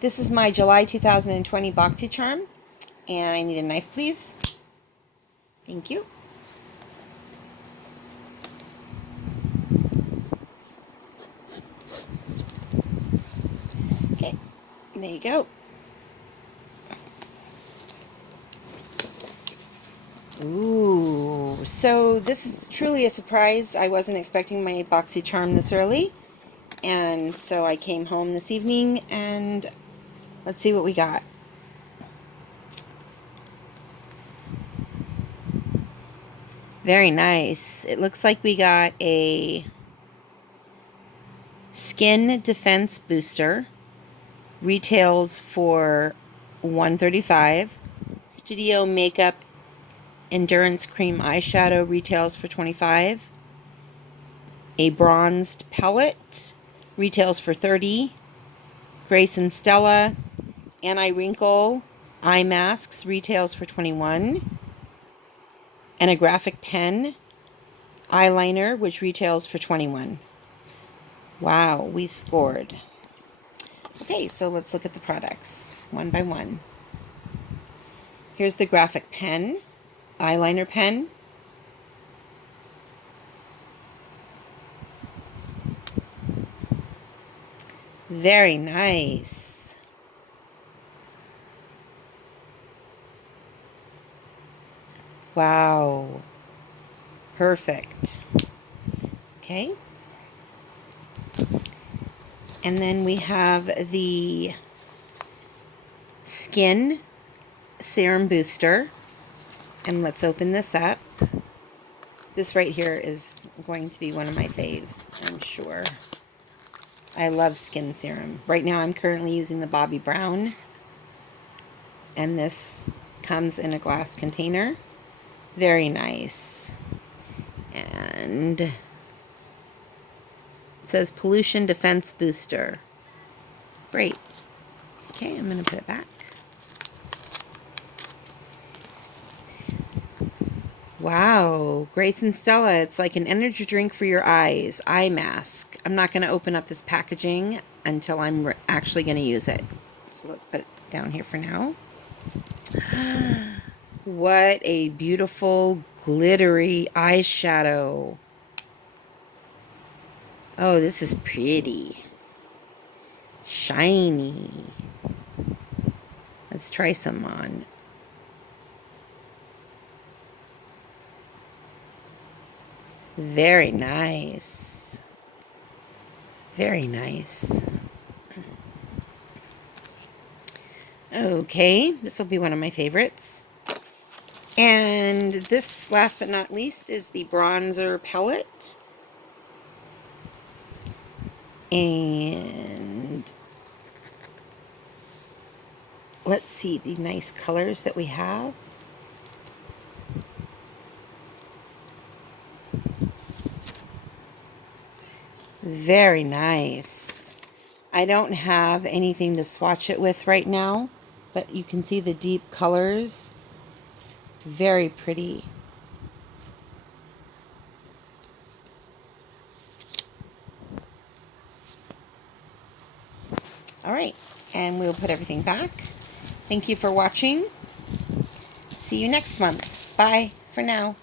This is my July 2020 Boxycharm, and I need a knife, please. Thank you. Okay, there you go. Ooh, so this is truly a surprise. I wasn't expecting my Boxycharm this early, and so I came home this evening, and let's see what we got. Very nice. It looks like we got a skin defense booster. Retails for $135. Studio Makeup Endurance Cream Eyeshadow retails for $25. A bronzed palette retails for $30. Grace and Stella Anti-Wrinkle Eye Masks retails for $21. And a graphic pen eyeliner, which retails for $21. Wow, we scored. Okay, so let's look at the products one by one. Here's the graphic pen, eyeliner pen. Very nice. Wow. Perfect. Okay. And then we have the Skin Serum Booster. And let's open this up. This right here is going to be one of my faves, I'm sure. I love skin serum. Right now I'm currently using the Bobbi Brown. And this comes in a glass container. Very nice. And it says Pollution Defense Booster. Great. Okay, I'm going to put it back. Wow, Grace and Stella, it's like an energy drink for your eyes, eye mask. I'm not going to open up this packaging until I'm actually going to use it. So let's put it down here for now. What a beautiful glittery eyeshadow. Oh, this is pretty. Shiny. Let's try some on. Very nice. Very nice. Okay, this will be one of my favorites. And this, last but not least, is the bronzer palette. And let's see the nice colors that we have. Very nice. I don't have anything to swatch it with right now, but you can see the deep colors. Very pretty. All right, and we'll put everything back. Thank you for watching. See you next month. Bye for now.